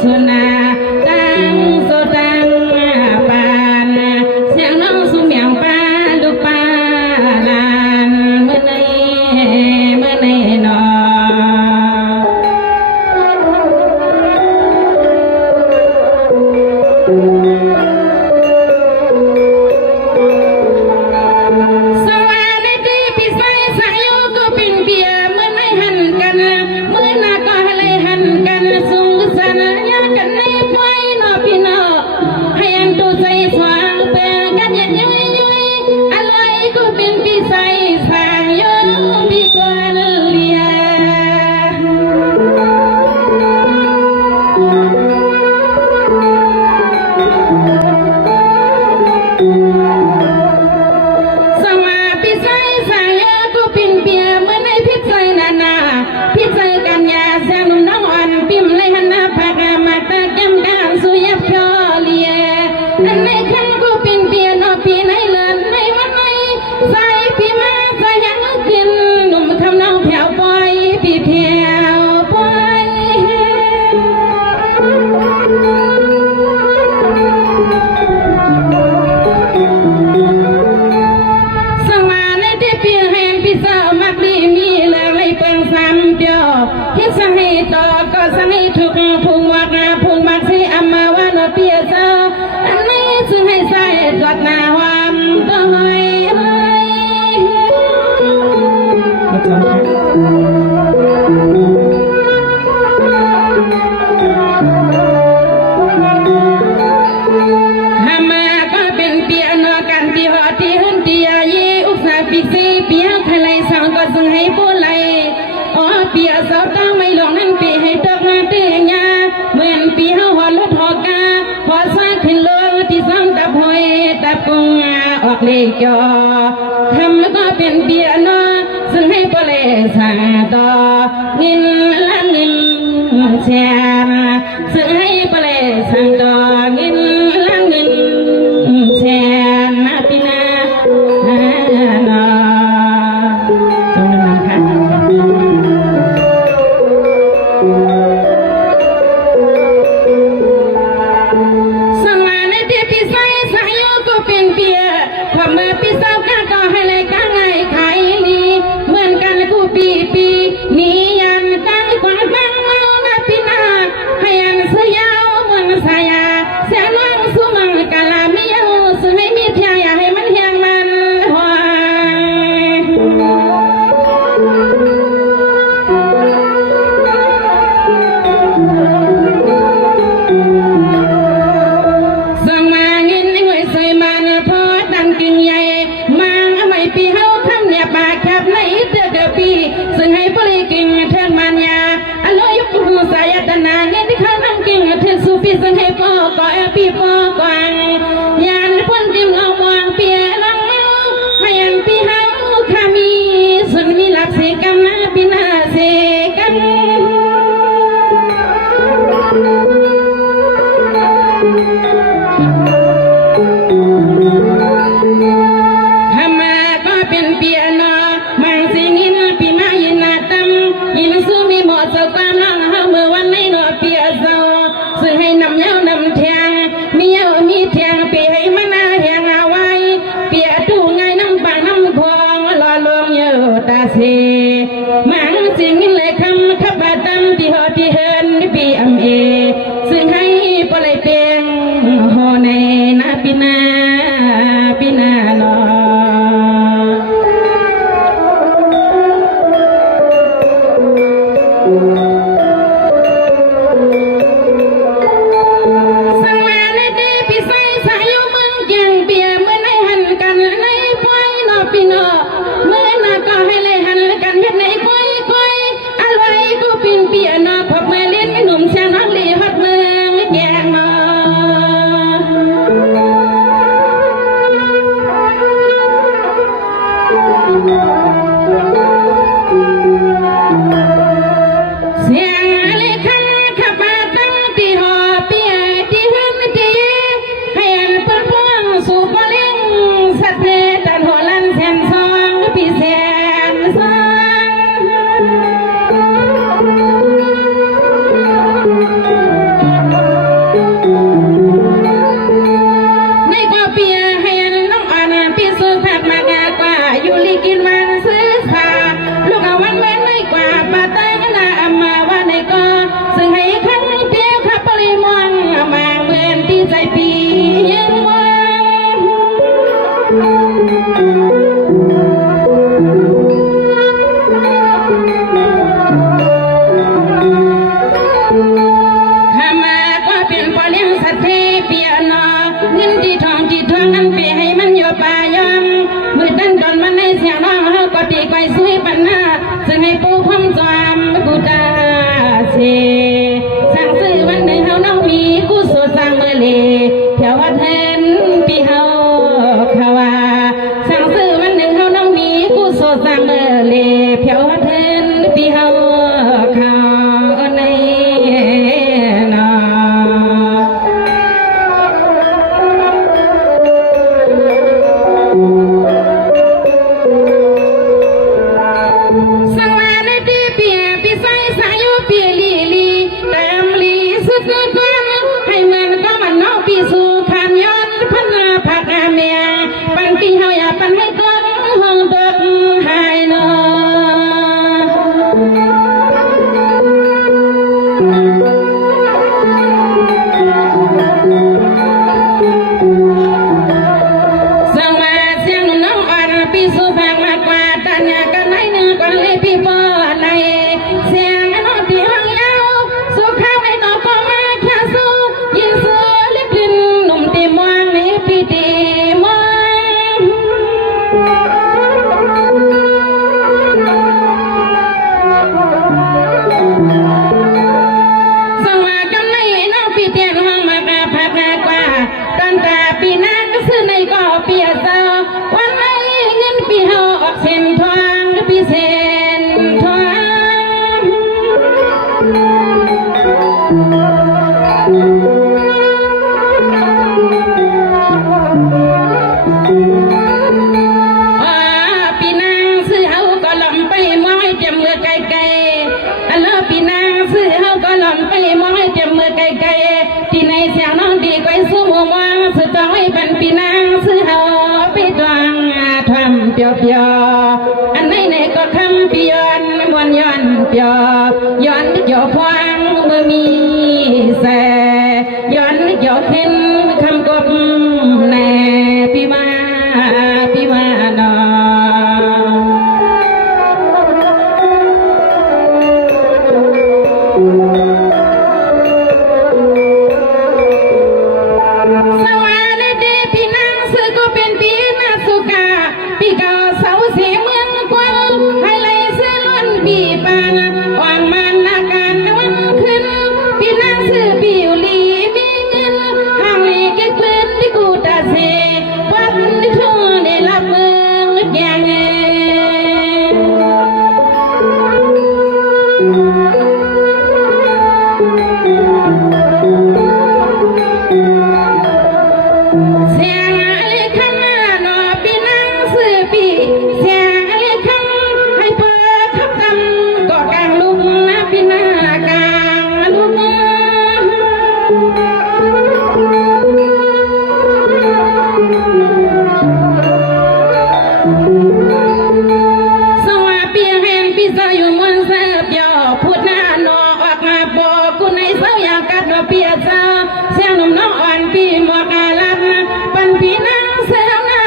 สุนาตังโซตังปานเสียงน้องสุเมียงปาลูกปาลานเมื่อในนอเลยจอทำก็เป็นเบียนอซึ่งให้ปเลสาต่อนินละนินแชร์ซึ่งให้ปเลสาต่อนินละนินแชร์มาปีนาจงนำค่ะซึ่งให้พ่อก่อยพี่พ่อกวางยานพ้นจึงเอามองเปียลังให้ยันพี่เฮาข้ามีส่วนมีหลักเสกันนะพี่นาเสกันทำมาก็เป็นเปียนอมังสิงินพี่มายินนาตำยินสู้มีหมดสตามน้องเฮาเมื่อวันในหนอเปียเศร้าซึ่งให้นำเย้านำแทงมีเย้ามีแทงเปียให้มันนาแหงเอาไว้เปียดูไงน้ำปากน้ำคลองรอลวงเยอะตาเสมังสิงินเลยคำขับ ห็นทองพี่เซนทองพี่นางซื้อเอาก็ลำไปมองให้เจ็บมือไกลๆอันแล้วพี่นางซื้อเอาก็ลำไปมองให้เจ็บมือไกลๆที่ในเสียงน้องดีไว้สู้มัวมองสุดต้องให้เป็นพี่นางซื้อเอาไปตวงทำเปียวๆอันไหนก็คำพี่ย้อนมวนย้อนเปียวย้อนเกี่ยวพวงมือมีแสย้อนเกี่ยวเห็นคำกบแน่พี่มาดอสวัสดีพี่นางซื้อก็เป็นพี่นาสุกาพี่ก็เสาเสียเมืองกวนให้ไหลซื้อล้นพี่ปังวางมันอาการวันขึ้นพี่นางซื้อพี่อยู่ลีมีเงินห้างให้เก็บเงินที่กูตาเสวัดที่ทุ่งได้รับเมืองแกงเสียงอะไรข้างหน้าหนอพี่นางซื้อพี่เสียงอะไรข้างให้เปิดทับกำก็กลางลุกนะพี่นากลางลุกสวัสดีเห็นพี่สาวอยู่มันเสิร์ฟย่อพูดหน้าหนอออกมาบอกกูในเสาอยากกัดว่าเปียเจ้าเสียงหนุ่มน้องอ่อนพี่หมวกอาลับปันพี่นางเสียหน้า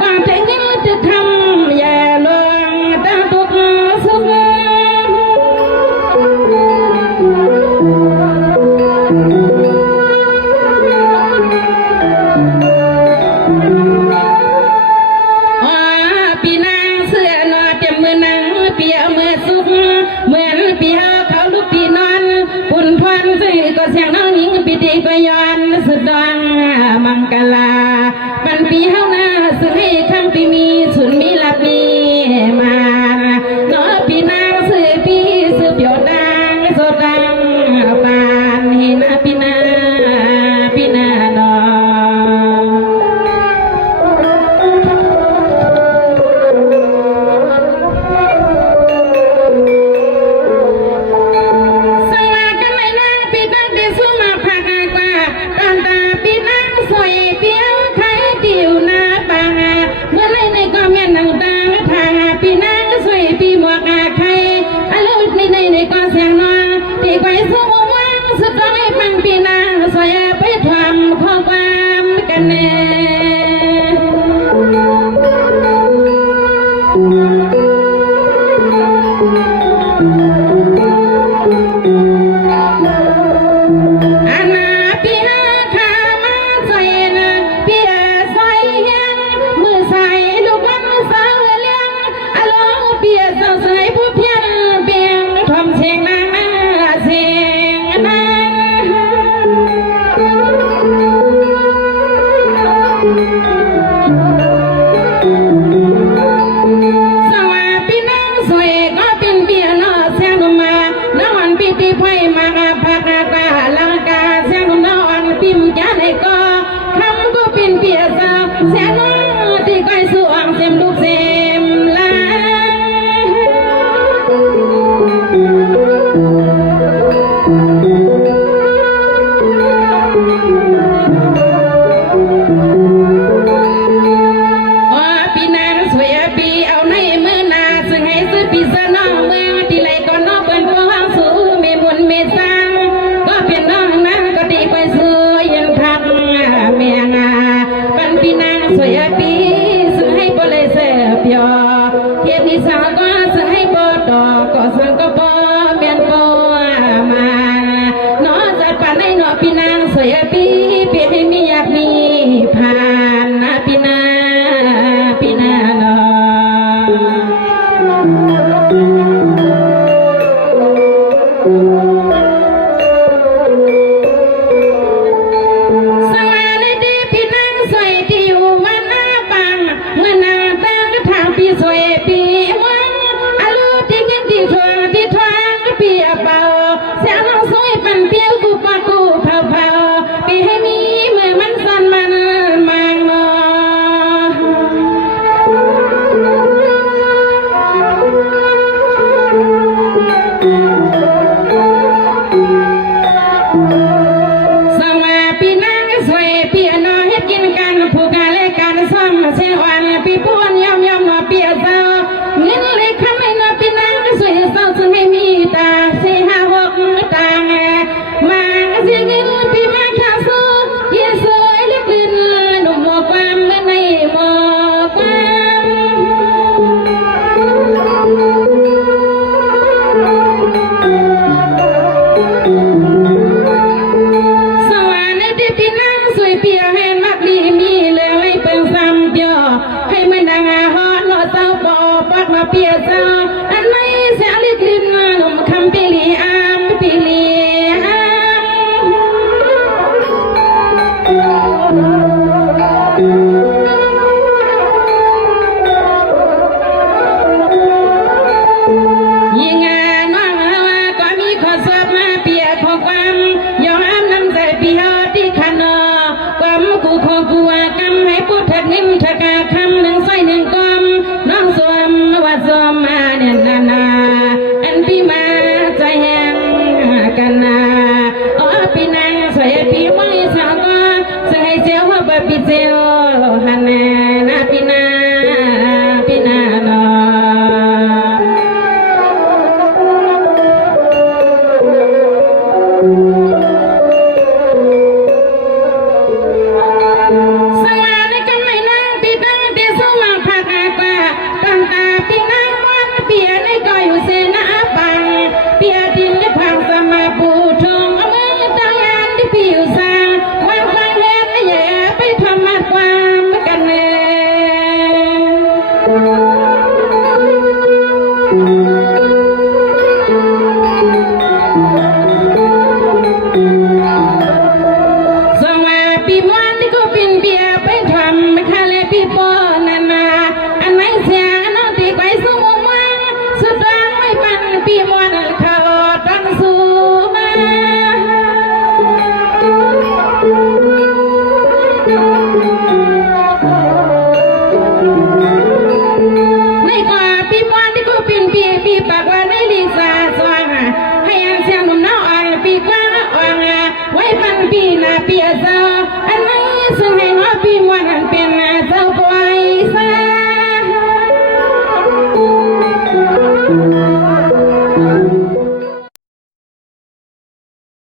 กวางแต่งยิ้มจะทำแย่ลงตั้งตุกสุขพี่นางเสื้อหนอเต็มมือนังเปียมือสุกเหมือนเปียเขาลูกพี่นอนปุ่นพรซื้อก็เสียงน้องหญิงปีดีก็ย้อนสุดดังมังกลาปันปีเฮาหน้าซื้อให้คำปีมีสุนมีลับมีมาหนอพี่นางซื้อพี่ซื้อเปียวดังโซดังปานเห็นพี่นาหนอสวัสดีกันเลยนางพี่นางที่สู้มาพักกว่าตามตาพี่นางสวยเปียวใครดิวหน้าบางเมื่อไรในก็แม่นางตางทางพี่นางสวยพี่หมวกใครอารมณ์ในก็เสียงนอนที่ไว้สู้ว่างสุดต้องให้ฟังพี่นางสวยไปทำข้อความกันแน่อาณาพี่หาขามาใส่นะพี่ใส่เฮียงมือใส่ลูกมันสาวเลี้ยงอารมณ์พี่สาวใส่ผู้เพียงเบียงทำเสียงนางเสียงนางสวัสดีนางสวยก็เป็นเบียนอเสียงนมาน้องวันพี่ที่ไพ่มาพักกาลังกาเสียงน้องวันพิมจานให้ก็คำก็เป็นเบียสาวเสียงน้องที่ก้อยสวงเสียมลูกเสียมลาพี่นางสวยพี่เอาในมือนาซึ่งให้ซื้อพี่เสนอเมืองที่ไรก็นอกเป็นพวงสู้เมบุญเมสังก็เปลี่ยนน้องนั้นก็ดีไปสวยยังทักเมียงปันพี่นางสวยพี่ซึ่งให้บริเสพยอเทียบนิสาก็ซึ่งให้บดอกก็ซึ่งก็บ่เปลี่ยนโปมาเนาะจัดปานให้เนาะพี่นางสวยพี่เปลี่ยนให้มีอยากมีผ่านนะพี่นางเนาะสวัสดีพี่นางสวยที่อยู่วันหน้าปังเมื่อนาตั้งทางพี่สวยพี่ ปียให้มักดีมีเรื่องให้เป็นซ้ำเดียวให้มันดังฮอดโลเศร้าปอปักมาเปียเศร้าอันไม่เสียลิดลิ้นหนุ่มคำปีลีอามปีลียิ่งงานน้องก็มีขอสอบมาเปียของความยอมน้ำใจปีฮอดีขันความกูขอกูว่ากำให้พูดถักนิ่มถักคำหนึ่งใส่หนึ่งกลมน้องสวมว่าสวมมาเนี่ยนาอันพี่มาใจแห้งกันนาอ๋อพี่นางสวยพี่ไม่สาวก็ใส่เจ้าว่าพี่เจ้าฮันนาพี่นาเนาะสมาในกำไมนางปีตั้งแต่สมาพากากว่าตั้งตาปีนางวันเปียในก้อยอยู่เสนาปังเปียดินในพังสมาปูทงเอามือตั้งงานที่ปีอยู่สร้างวันกลางเห็นในแย่ไปทำมาความกันแน่สมาปีมวนที่ก็ปินเบียไปทำไม่คาเลปีปอนานาอันไหนเสียน้องตีไปสู้มังสุดรังไม่ปันปีมวนเขาดันสู้มาในกว่าปีมวนที่ก็ปินเบียปีปากว่าในลิซ่าสว่างให้อันเสียงหนุ่มน้องอ่อนปีกว้างอ่อนไว้ปันปีหน้าเปียเจ้าอันไหนซึ่งให้หัวปีมวนอันเป็นเจ้าปล่อยซา